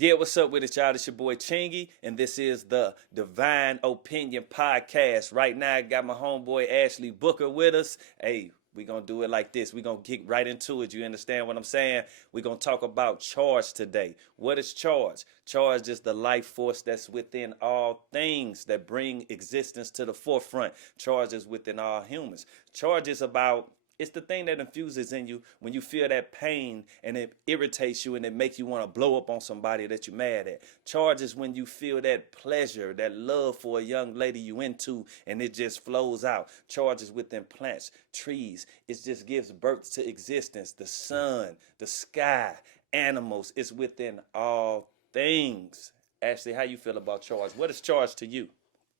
Yeah, what's up with it, y'all? It's your boy Chingy, and this is the Divine Opinion Podcast. Right now, I got my homeboy Ashley Booker with us. Hey, we gonna do it like this. We gonna get right into it. You understand what I'm saying? We gonna talk about charge today. What is charge? Charge is the life force that's within all things that bring existence to the forefront. Charge is within all humans. Charge is about it's the thing that infuses in you when you feel that pain and it irritates you and it makes you want to blow up on somebody that you're mad at. Charge is when you feel that pleasure, that love for a young lady you into and it just flows out. Charge is within plants, trees. It just gives birth to existence. The sun, the sky, animals. It's within all things. Ashley, how you feel about charge? What is charge to you?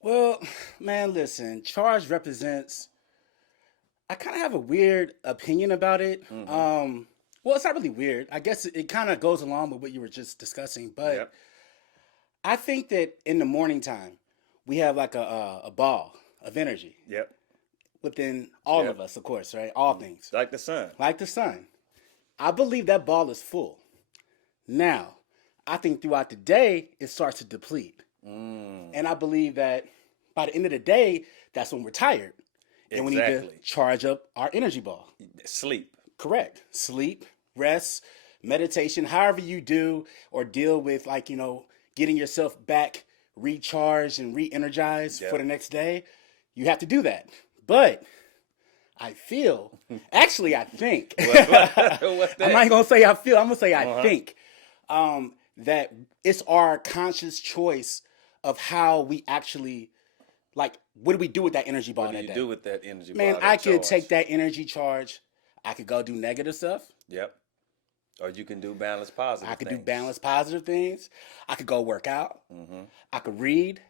Well, man, listen, charge represents. I kind of have a weird opinion about it. Well, it's not really weird. I guess it kind of goes along with what you were just discussing. But Yep. I think that in the morning time, we have like a ball of energy Yep. within all Yep. of us, of course, right? All things. Like the sun. Like the sun. I believe that ball is full. Now, I think throughout the day, it starts to deplete. And I believe that by the end of the day, that's when we're tired. And we need to Exactly. charge up our energy ball. Sleep. Correct. Sleep, rest, meditation, however you do or deal with getting yourself back recharged and re-energized for the next day, you have to do that. But I feel, actually I think, What's that? I'm not going to say I feel, I'm going to say I think that it's our conscious choice of how we actually, what do we do with that energy ball What do that you day? do with that energy? Man, ball, I that could charge? take that energy charge. I could go do negative stuff. Yep. Or you can do balance positive. I could things. do balance positive things. I could go work out. I could read.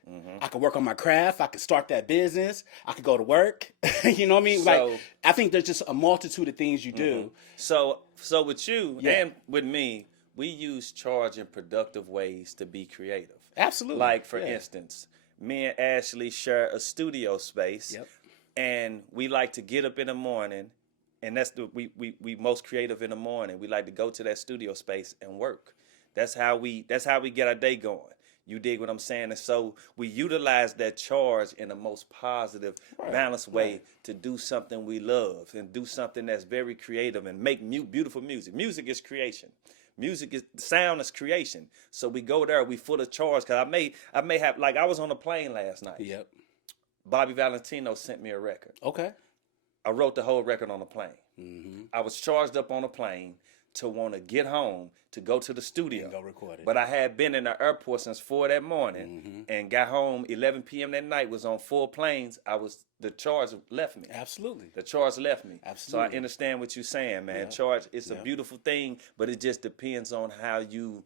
I could work on my craft. I could start that business. I could go to work. You know what I mean? So- I think there's just a multitude of things you do. So with you Yeah. and with me, we use charge in productive ways to be creative. Absolutely. Like for Yeah. instance, me and Ashley share a studio space. Yep. And we like to get up in the morning, and that's we most creative in the morning. We like to go to that studio space and work. That's how we get our day going. You dig what I'm saying? And so we utilize that charge in the most positive, balanced way to do something we love and do something that's very creative and make beautiful music. Music is creation. Music is sound is creation. So we go there, we full of charge. Cause I may have I was on a plane last night. Yep. Bobby Valentino sent me a record. Okay. I wrote the whole record on a plane. I was charged up on a plane to want to get home to go to the studio. And go record it. But I had been in the airport since 4 that morning and got home 11 p.m. that night, was on 4 planes. The charge left me. Absolutely. The charge left me. Absolutely. So I understand what you're saying, man. Yeah. Charge, it's a beautiful thing, but it just depends on how you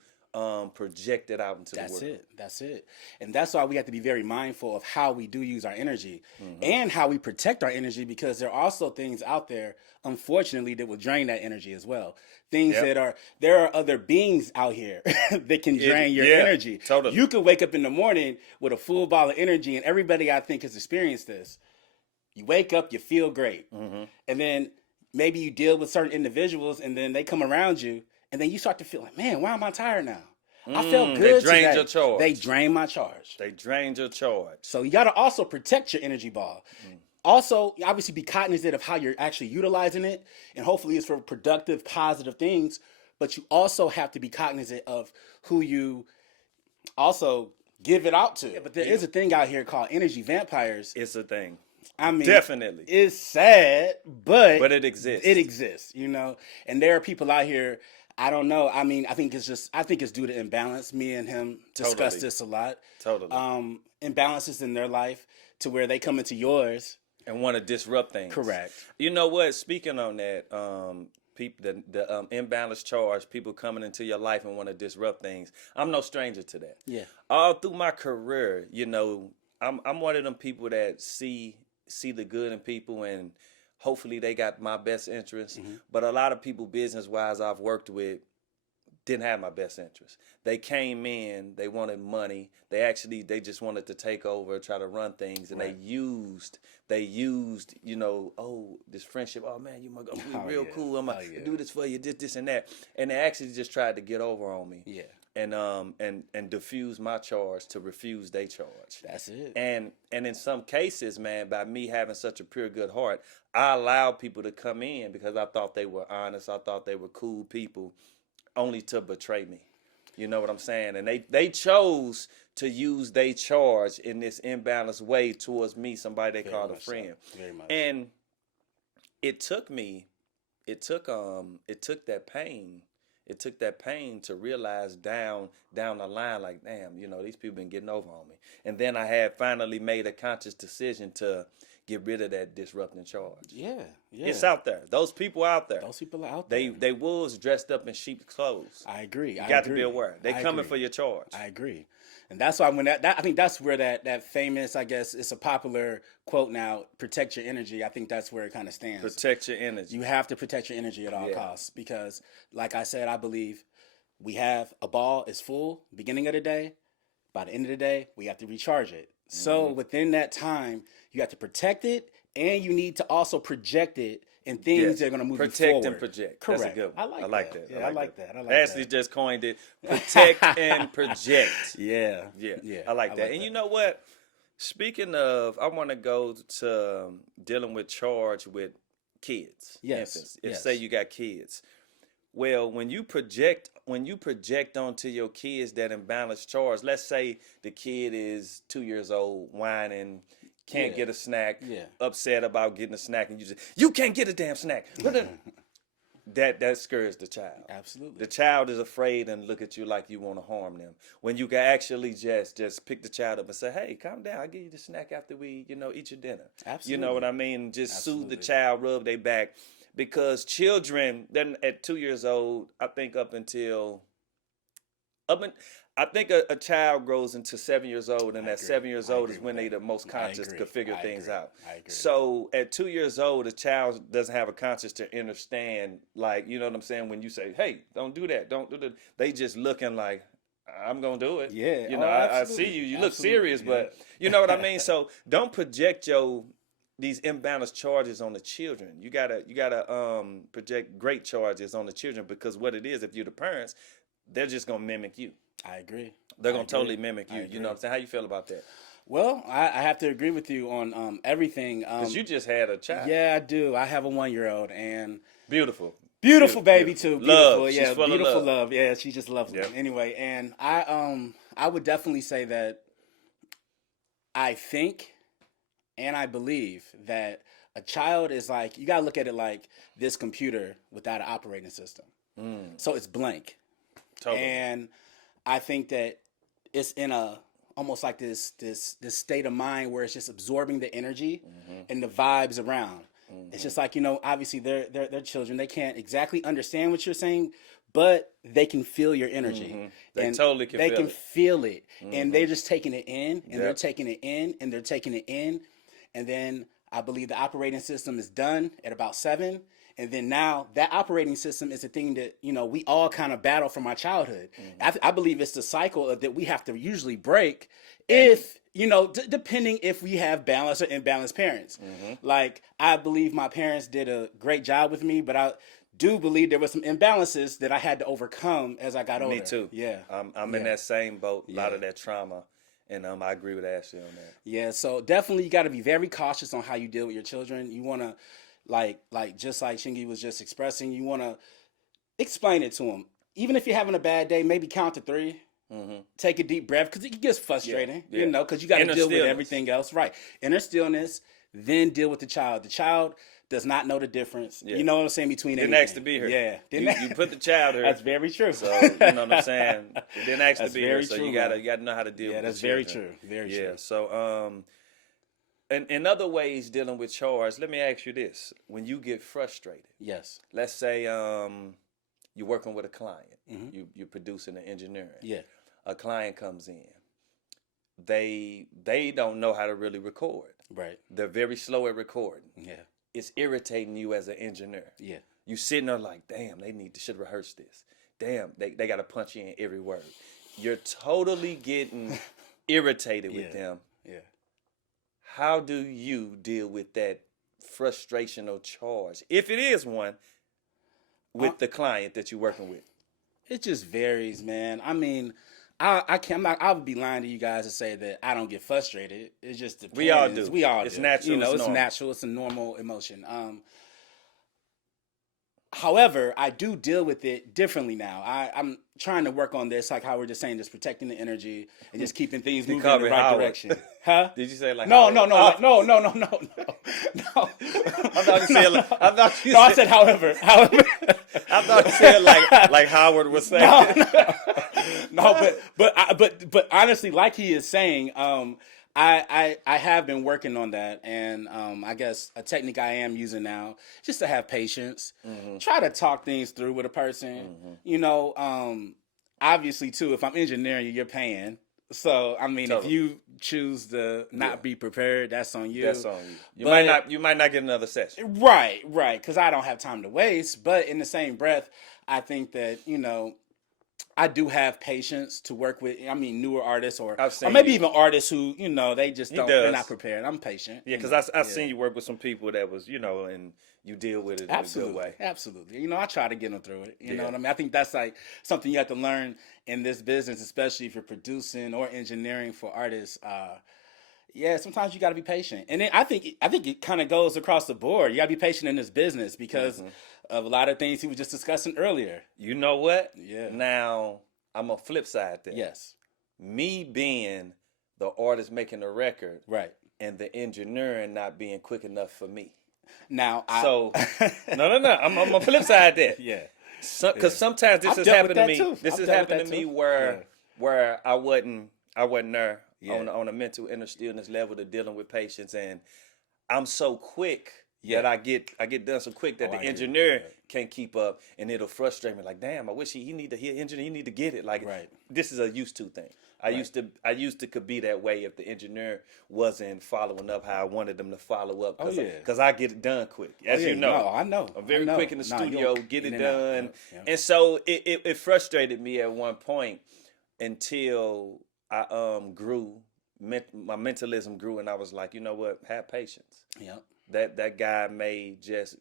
project it out into the world. That's it. And that's why we have to be very mindful of how we do use our energy and how we protect our energy, because there are also things out there, unfortunately, that will drain that energy as well. Things there are other beings out here that can drain your energy. Totally. You could wake up in the morning with a full ball of energy, and everybody I think has experienced this. You wake up, you feel great. And then maybe you deal with certain individuals and then they come around you and then you start to feel like, man, why am I tired now? I felt good They drained today. your charge. They drain my charge. They drained your charge. So you got to also protect your energy ball. Also, obviously be cognizant of how you're actually utilizing it. And hopefully it's for productive, positive things. But you also have to be cognizant of who you also give it out to. Yeah, but there is a thing out here called energy vampires. It's a thing. I mean, Definitely. It's sad, but it exists. It exists, And there are people out here. I don't know. I mean, I think it's due to imbalance. Me and him discuss this a lot. Totally. Imbalances in their life to where they come into yours and want to disrupt things. Correct. You know what? Speaking on that, people, the imbalanced charge, people coming into your life and want to disrupt things. I'm no stranger to that. Yeah. All through my career, I'm one of them people that see the good in people, and hopefully they got my best interest. But a lot of people, business-wise, I've worked with, didn't have my best interest. They came in, they wanted money. They just wanted to take over, try to run things, and they used, this friendship. Oh man, we real cool. I'm gonna do this for you, this and that. And they actually just tried to get over on me. Yeah. and diffuse my charge to refuse their charge. That's it. And in some cases, man, by me having such a pure good heart, I allowed people to come in because I thought they were honest. I thought they were cool people, only to betray me. You know what I'm saying? And they chose to use their charge in this imbalanced way towards me, somebody they called a friend. So. Very much. And it took that pain. It took that pain to realize down the line, like, damn, you know, these people been getting over on me. And then I had finally made a conscious decision to get rid of that disrupting charge. Yeah. It's out there. Those people out there. Those people are out there. They wolves dressed up in sheep's clothes. I agree. You got to be aware. They coming for your charge. I agree. And that's why when that I think that's where that famous, I guess it's a popular quote now, protect your energy. I think that's where it kind of stands. Protect your energy. You have to protect your energy at all costs because, like I said, I believe we have a ball is full beginning of the day. By the end of the day, we have to recharge it. So within that time, you have to protect it, and you need to also project it in things that are going to move you forward. Protect and project. Correct. That's a good one. I like that. Yeah, I like that. Ashley just coined it. Protect and project. Yeah. I like that. And you know what? Speaking of, I want to go to dealing with charge with kids. Yes. Infants. Say you got kids. Well, when you project onto your kids that imbalanced charge, let's say the kid is 2 years old, whining, can't get a snack, upset about getting a snack, and you can't get a damn snack. That scares the child. Absolutely. The child is afraid and look at you like you want to harm them. When you can actually just pick the child up and say, hey, calm down, I'll give you the snack after we, eat your dinner. Absolutely. You know what I mean? Just soothe the child, rub their back. Because children, then at 2 years old, I think I think a child grows into 7 years old, and at 7 years old is when they the most conscious to figure things out. I agree. So at 2 years old, a child doesn't have a conscious to understand, like, you know what I'm saying? When you say, hey, don't do that, don't do that, they just looking like, I'm going to do it. Yeah. You know, I see you. You look serious, but you know what I mean? So don't project these imbalanced charges on the children. You gotta project great charges on the children, because what it is, if you're the parents, they're just gonna mimic you. I agree. They're gonna totally mimic you. You know what I'm saying? How you feel about that? Well, I have to agree with you on everything. Because you just had a child. Yeah, I do. I have a 1-year-old, and beautiful baby too. Beautiful, love. Yeah, She's full beautiful of love. Yeah, she just loves them. Anyway, and I would definitely say that I think and I believe that a child is like, you got to look at it like this computer without an operating system. So it's blank. Totally. And I think that it's in a almost like this state of mind where it's just absorbing the energy and the vibes around. It's just like, obviously they're children. They can't exactly understand what you're saying, but they can feel your energy. They totally can feel it. They can feel it. And they're just taking it in, and they're taking it in, and they're taking it in. And then I believe the operating system is done at about 7. And then now that operating system is a thing that, we all kind of battle from our childhood. I believe it's the cycle that we have to usually break if, depending if we have balanced or imbalanced parents. Like, I believe my parents did a great job with me, but I do believe there were some imbalances that I had to overcome as I got older. Me too. Yeah. I'm in that same boat, a lot of that trauma. And I agree with Ashley on that. Yeah, so definitely you got to be very cautious on how you deal with your children. You want to, like just like Chingy was just expressing, you want to explain it to them. Even if you're having a bad day, maybe count to 3. Take a deep breath, because it gets frustrating, because you got to deal with everything else. Right. Inner stillness, then deal with the child. The child does not know the difference. You know what I'm saying, between anything. Didn't ask to be here. Yeah. You put the child here. That's very true. So, you know what I'm saying? It didn't ask to be here, so true, you gotta know how to deal with that's the very children. true. Very true. So, in other ways dealing with charge, let me ask you this. When you get frustrated. Yes. Let's say you're working with a client. You're producing and engineering. Yeah. A client comes in. They don't know how to really record. Right. They're very slow at recording. Yeah. It's irritating you as an engineer. Yeah. You sitting there like, damn, they should rehearse this. Damn, they got to punch in every word. You're totally getting irritated with them. Yeah. How do you deal with that frustration or charge, if it is one, with the client that you're working with? It just varies, man. I mean, I can't. I would be lying to you guys to say that I don't get frustrated. It just depends. We all do. We all It's do. natural, You know, it's it's normal. natural. It's a normal emotion. However, I do deal with it differently now. I'm trying to work on this, like how we're just saying, just protecting the energy and just keeping things moving in the right Howard. direction. Huh? Did you say like No, Howard? no, no, Oh, no, no, no, no, no. I thought you said. I thought you No, I said. said however. I thought you said like Howard was saying. No, but honestly, like he is saying, I have been working on that, and I guess a technique I am using now just to have patience, try to talk things through with a person. You know, obviously too, if I'm engineering you, you're paying. So I mean, Totally. if you choose to not be prepared, that's on you. That's on you. But- You might not get another session. Right, because I don't have time to waste. But in the same breath, I think that, you know, I do have patience to work with. I mean, newer artists or maybe even artists who, you know, they just don't. They're not prepared. I'm patient. Yeah, because I've seen you work with some people that was, you know, and you deal with it in a good way. Absolutely. You know, I try to get them through it. You know what I mean? I think that's like something you have to learn in this business, especially if you're producing or engineering for artists. Yeah, sometimes you got to be patient, and then I think it kind of goes across the board. You got to be patient in this business because of a lot of things he was just discussing earlier. You know what? Yeah. Now I'm on flip side there. Yes. Me being the artist making the record, Right. and the engineering not being quick enough for me. Now, So no. I'm on flip side there. Yeah. Because sometimes this I've has dealt with happened to that me. too. This I've has dealt with happened to that me too. where I wasn't there Yeah. on a mental inner stillness level to dealing with patients, and I'm so quick Yeah. that I get done so quick that Oh, the I agree. engineer can't keep up, and it'll frustrate me. Like, damn, I wish he need to hear engineer. He need to get it. Like, Right. this is a used to thing. I used to could be that way if the engineer wasn't following up how I wanted them to follow up. Oh, yeah. Because I get it done quick, as yeah, you know. no, I know. I'm very I know. quick in the No, you studio, don't- get in it and out. done. Yeah. And so it frustrated me at one point until I grew. My mentalism grew, and I was like, you know what? Have patience. Yeah. That guy may just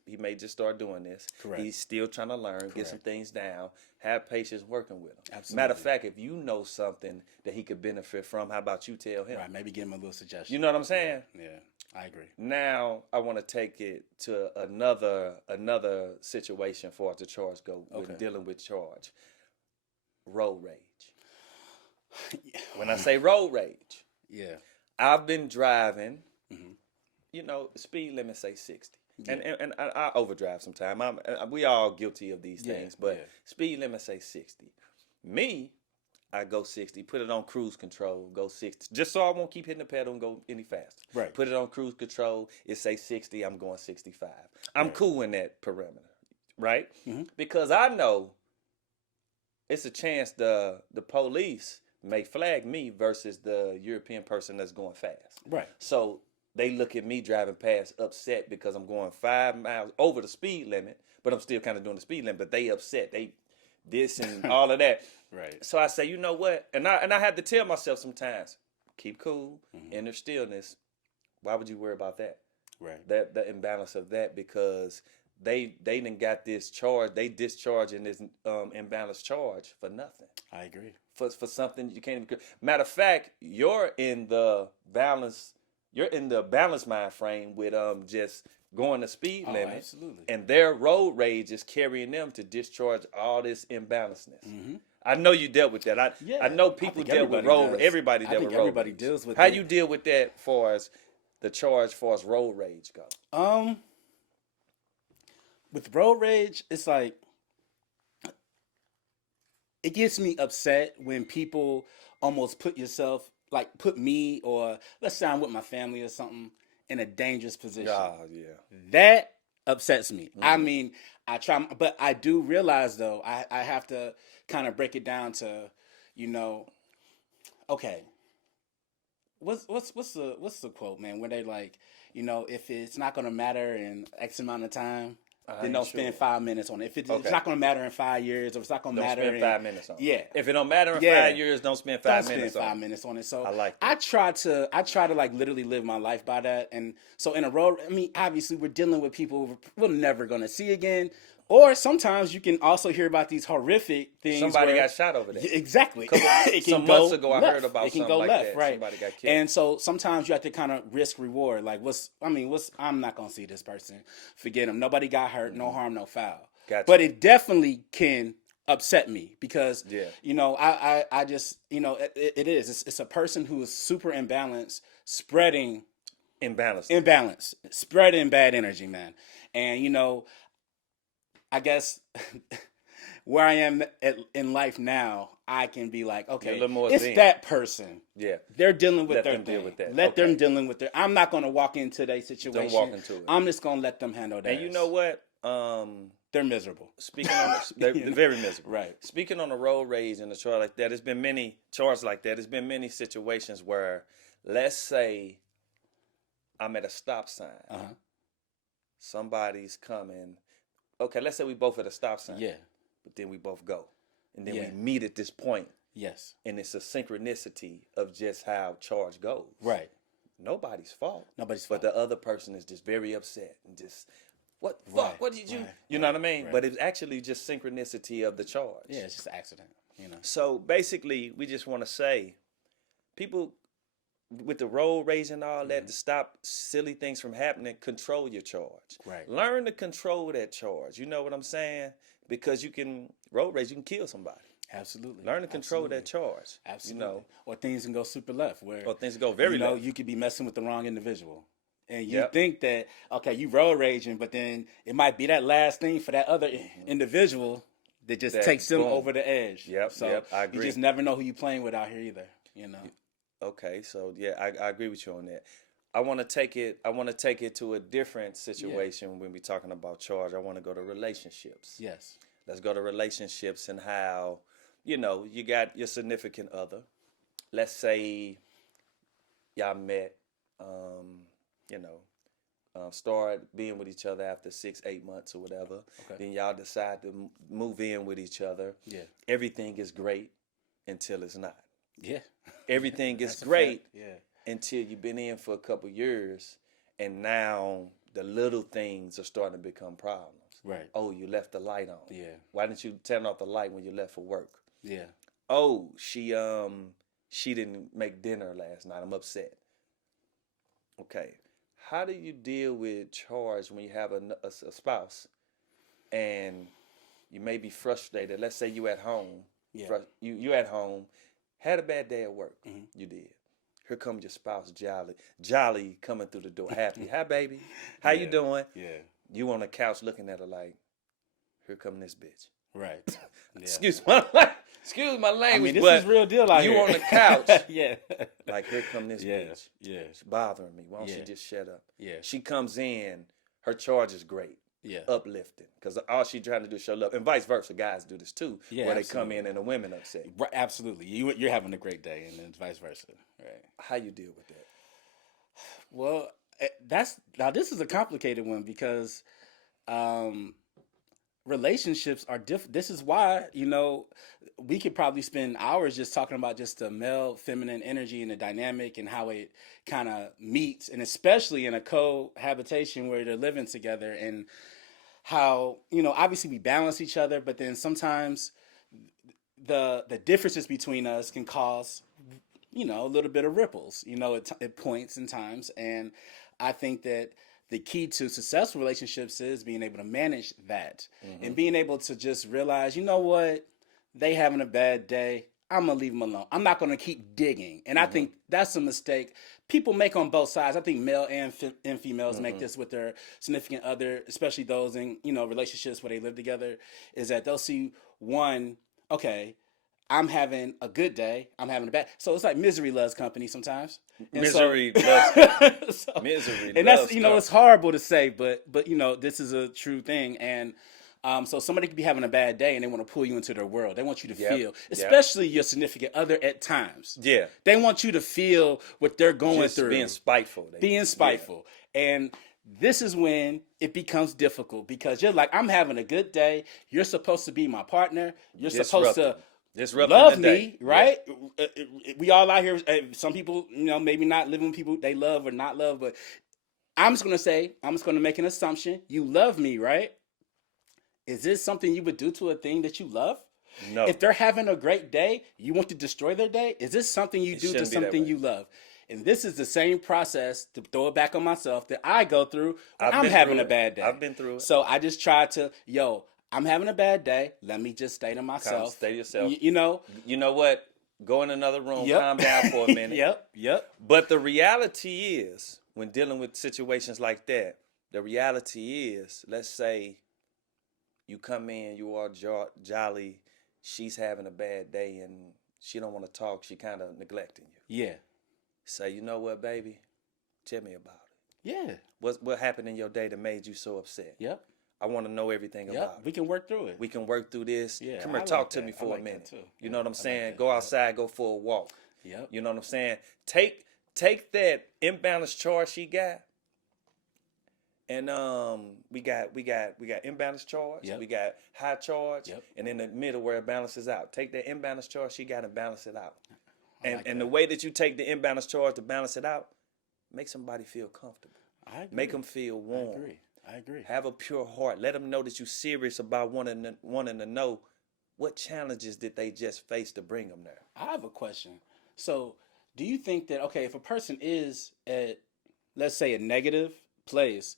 start doing this. Correct. He's still trying to learn, get some things down. Have patience working with him. Absolutely. Matter of fact, if you know something that he could benefit from, how about you tell him? Right. Maybe give him a little suggestion. You know what I'm saying? Yeah. I agree. Now I want to take it to another situation for the charge go with dealing with charge. Road rage. When I say road rage, Yeah. I've been driving. You know, speed limit say 60, and I overdrive sometimes. We all guilty of these things, but speed limit say 60. Me, I go 60. Put it on cruise control. Go 60, just so I won't keep hitting the pedal and go any faster. Right. Put it on cruise control. It say 60. I'm going 65. I'm cool in that parameter, right? Because I know it's a chance the police may flag me versus the European person that's going fast. Right. So they look at me driving past upset because I'm going 5 miles over the speed limit, but I'm still kind of doing the speed limit. But they upset. They this and all of that. Right. So I say, you know what? And I had to tell myself sometimes, keep cool, inner stillness. Why would you worry about that? Right. The imbalance of that, because they done got this charge. They discharging this imbalanced charge for nothing. I agree. For something you can't even. Matter of fact, you're in the balance mind frame with just going the speed limit. Absolutely. And their road rage is carrying them to discharge all this imbalanceness. I know you dealt with that. I know people deal with road. Everybody dealt with road. Everybody rage. deals with How it. you deal with that far as the charge far as road rage go? With road rage, it's like it gets me upset when people almost put me, or let's say I'm with my family or something, in a dangerous position. Yeah. That upsets me. I mean, I try, but I do realize though, I have to kind of break it down to, you know, okay. What's the quote, man? Where they like, you know, if it's not gonna matter in X amount of time, then don't spend 5 minutes on it. If it's not going to matter in 5 years, or it's not going to matter spend 5 minutes on it. Yeah. If it don't matter in 5 years, don't spend 5 minutes on it. 5 minutes on it. So I like that. I try to like literally live my life by that. And so in a road, I mean, obviously we're dealing with people we're never going to see again, Or sometimes you can also hear about these horrific things. Somebody where, got shot over there. Exactly. It can Some go months ago, I left. heard about it can something go like left, that. right? Somebody got killed. And so sometimes you have to kind of risk reward. Like, I'm not gonna see this person. Forget him. Nobody got hurt. No harm, no foul. Gotcha. But it definitely can upset me because Yeah. I just it is. It's a person who is super imbalanced, spreading imbalance, spreading bad energy, man. And I guess where I am in life now, I can be like, okay, a little more it's zen. that person. Yeah. They're dealing with Let their them thing. deal with that. Let Okay. them dealing with their. I'm not going to walk into their situation. Don't walk into it. I'm just going to let them handle that. And you know what? They're miserable. Speaking on, they're very miserable. Right. Speaking on the road rage and the charge like that, there's been many charges like that. There's been many situations where, let's say, I'm at a stop sign. Uh-huh. Somebody's coming. Okay, let's say we both at a stop sign. Yeah. But then we both go. And then Yeah. we meet at this point. Yes. And it's a synchronicity of just how charge goes. Right. Nobody's fault. Nobody's But fault. the other person is just very upset and just, what the Right, fuck? What did you? right, You know what I mean? right. But it's actually just synchronicity of the charge. Yeah, it's just an accident. So basically, we just want to say, people with the road rage and all that, to stop silly things from happening, control your charge. Right. Learn to control that charge. You know what I'm saying? Because you can, road rage, you can kill somebody. Absolutely. Learn to control that charge. Absolutely. Or things can go super left where Or things go very left. you could be messing with the wrong individual. And you Yep. think that, okay, you road raging, but then it might be that last thing for that other individual that just That, takes them boom. over the edge. Yep, So yep, I agree. you just never know who you playing with out here either. Okay, so yeah, I agree with you on that. I want to take it to a different situation when we're talking about charge. I want to go to relationships. Yes. Let's go to relationships and how, you got your significant other. Let's say y'all met, start being with each other after 6-8 months or whatever. Okay. Then y'all decide to move in with each other. Yeah. Everything is great until it's not. Yeah. Everything is That's a great fact. Yeah. until you've been in for a couple years, and now the little things are starting to become problems. Right. Oh, you left the light on. Yeah. Why didn't you turn off the light when you left for work? Yeah. Oh, she didn't make dinner last night. I'm upset. Okay. How do you deal with charge when you have a spouse and you may be frustrated? Let's say you at home. Yeah. You at home, had a bad day at work. Mhm. You did. Here comes your spouse, jolly coming through the door, happy. Hi, baby. How you doing? Yeah. You on the couch looking at her like, here come this bitch. Right. Yeah. Excuse my language, I mean, this but is real deal out you here. on the couch. Yeah. Like, here come this Yeah. bitch. Yeah. She's bothering me. Why don't Yeah. she just shut up? Yeah. She comes in, her charge is great, Yeah. uplifting, because all she's trying to do is show love, and vice versa. Guys do this too, Yeah, where they absolutely. come in and the women upset. Right, absolutely. You're having a great day, and then vice versa. Right. How you deal with that? Well, this is a complicated one because relationships are different. This is why we could probably spend hours just talking about just the male feminine energy and the dynamic and how it kind of meets, and especially in a cohabitation where they're living together, and how obviously we balance each other, but then sometimes the differences between us can cause a little bit of ripples, at points and times. And I think that the key to successful relationships is being able to manage that and being able to just realize, you know what, they having a bad day. I'm going to leave them alone. I'm not going to keep digging. And I think that's a mistake people make on both sides. I think male and females make this with their significant other, especially those in, relationships where they live together, is that they'll see one, okay, I'm having a good day. I'm having a bad. So it's like misery loves company sometimes. And Misery loves so, misery. And loves that's it's horrible to say, but this is a true thing. And so somebody could be having a bad day and they want to pull you into their world. They want you to feel, especially your significant other at times. Yeah. They want you to feel what they're going Just through. being spiteful. Being spiteful. And this is when it becomes difficult because you're like, I'm having a good day. You're supposed to be my partner. You're supposed to love me, right? Yeah. We all out here. Some people, maybe not living with people they love or not love, but I'm just going to make an assumption. You love me, right? is this something you would do to a thing that you love? No. If they're having a great day, you want to destroy their day? Is this something you do to shouldn't be that something way. you love? And this is the same process, to throw it back on myself, that I go through when I've I'm been having through a it. bad day. I've been through it. So I just try to, I'm having a bad day. Let me just stay to myself. Stay to yourself. You know? You know what? Go in another room, Yep. calm down for a minute. Yep. But the reality is, when dealing with situations like that, the reality is, let's say you come in, you are jolly, she's having a bad day, and she don't want to talk, she kind of neglecting you. Yeah. Say, you know what, baby? Tell me about it. Yeah. What happened in your day that made you so upset? Yep. I want to know everything about it. We can work through it. We can work through this. Yeah, Come here, I talk like to that. me I for like a that minute. too. You know what I'm I like saying? that. Go outside, go for a walk. Yep. You know what I'm saying? Take that imbalanced charge she got, and we got imbalanced charge. Yep. We got high charge, Yep. and in the middle where it balances out. Take that imbalanced charge she got and balance it out. like And the that. way that you take the imbalanced charge to balance it out, make somebody feel comfortable. I agree. Make them feel warm. I agree. Have a pure heart. Let them know that you're serious about wanting to know what challenges did they just face to bring them there. I have a question. So, do you think that, okay, if a person is at, let's say, a negative place,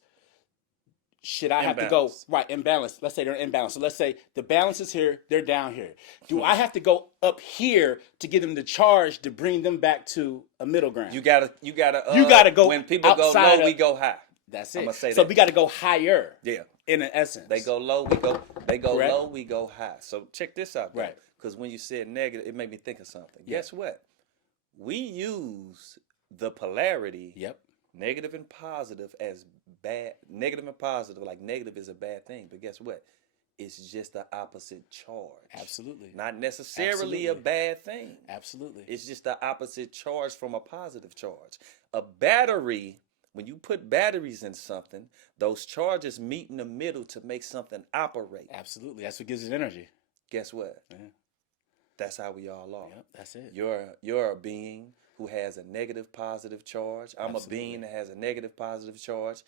should I have to go, Imbalance. Imbalance. Let's say they're imbalanced. So let's say the balance is here, they're down here. Do I have to go up here to get them the charge to bring them back to a middle ground? You gotta go when people go outside low, we of- go high. That's I'ma it. say So that. we got to go higher. Yeah. In an essence. They go low, they go Correct. low, we go high. So check this out, Right. Because when you said negative, it made me think of something. Yeah. Guess what? We use the polarity, Yep. negative and positive, as bad. Negative and positive, like negative is a bad thing, but guess what? It's just the opposite charge. Absolutely. Not necessarily Absolutely. a bad thing. Absolutely. It's just the opposite charge from a positive charge. A battery, when you put batteries in something, those charges meet in the middle to make something operate. Absolutely. That's what gives it energy. Guess what? Yeah. That's how we all are. Yep. That's it. You're a being who has a negative positive charge. I'm Absolutely. a being that has a negative positive charge.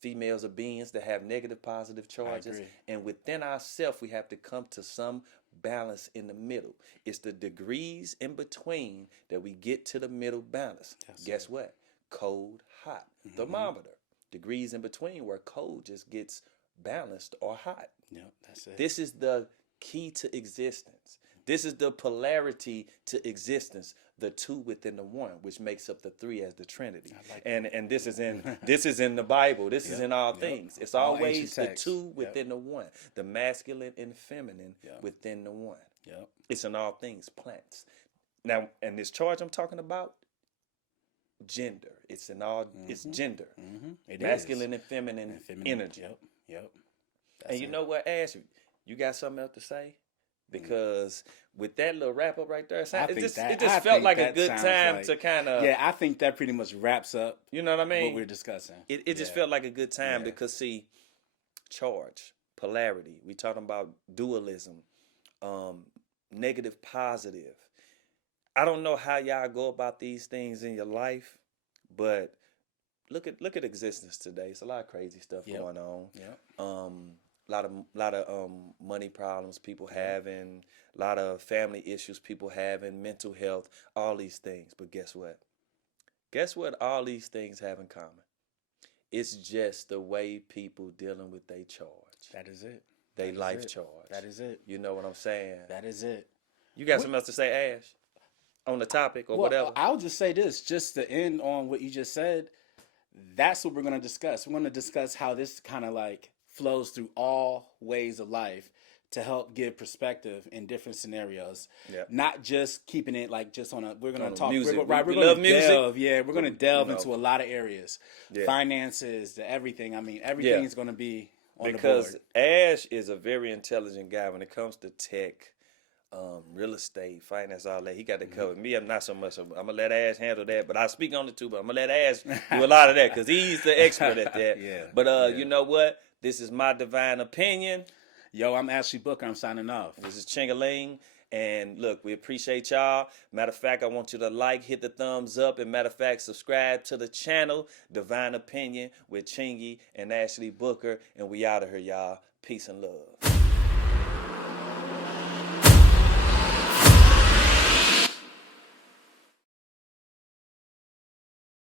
Females are beings that have negative positive charges. agree. And within ourselves, we have to come to some balance in the middle. It's the degrees in between that we get to the middle balance. That's Guess what? Cold, hot. Mm-hmm. Thermometer. Degrees in between where cold just gets balanced or hot. Yep. That's it. This is the key to existence. This is the polarity to existence, the two within the one, which makes up the three as the Trinity. I like And this is in the Bible. This is Yep, in all yep. things. It's All always ancient the texts. two Yep. within the one, the masculine and feminine Yep. within the one. Yep. It's in all things, plants. Now, and this charge I'm talking about, gender. It's in all. It's gender, Mm-hmm. It masculine is. and feminine And feminine. energy. Yep. And you know what, Ash? You got something else to say? Because with that little wrap up right there, it just felt like a good time to kind of. Yeah, I think that pretty much wraps up. You know what I mean? What we're discussing. It just Yeah. felt like a good time Yeah. because see, charge, polarity. We talking about dualism, negative, positive. I don't know how y'all go about these things in your life, but look at existence today. It's a lot of crazy stuff Yep. going on. Yep. Lot of money problems people having, a lot of family issues people having, mental health, all these things. But guess what? Guess what all these things have in common? It's just the way people dealing with their charge. That is it. They That is life it. charge. That is it. You know what I'm saying? That is it. You got something else to say, Ash? On the topic or whatever? I'll just say this, just to end on what you just said. That's what we're going to discuss. We're going to discuss how this kind of like flows through all ways of life to help give perspective in different scenarios. Yeah. Not just keeping it like just on a. We're going On to the talk. music. We're We going love to music. delve. Yeah, we're going to delve know. into a lot of areas. Yeah. Finances, to everything. I mean, everything is going to be on Because the board. Ash is a very intelligent guy when it comes to tech, real estate, finance, all that. He got it covered. Me, I'm not so much. I'm gonna let Ash handle that, but I speak on it too. But I'm gonna let Ash do a lot of that because he's the expert at that. Yeah, But yeah. you know what? This is my divine opinion. Yo, I'm Ashley Booker. I'm signing off. This is Chingaling. And look, we appreciate y'all. Matter of fact, I want you to like, hit the thumbs up, and matter of fact, subscribe to the channel, Divine Opinion with Chingy and Ashley Booker. And we out of here, y'all. Peace and love.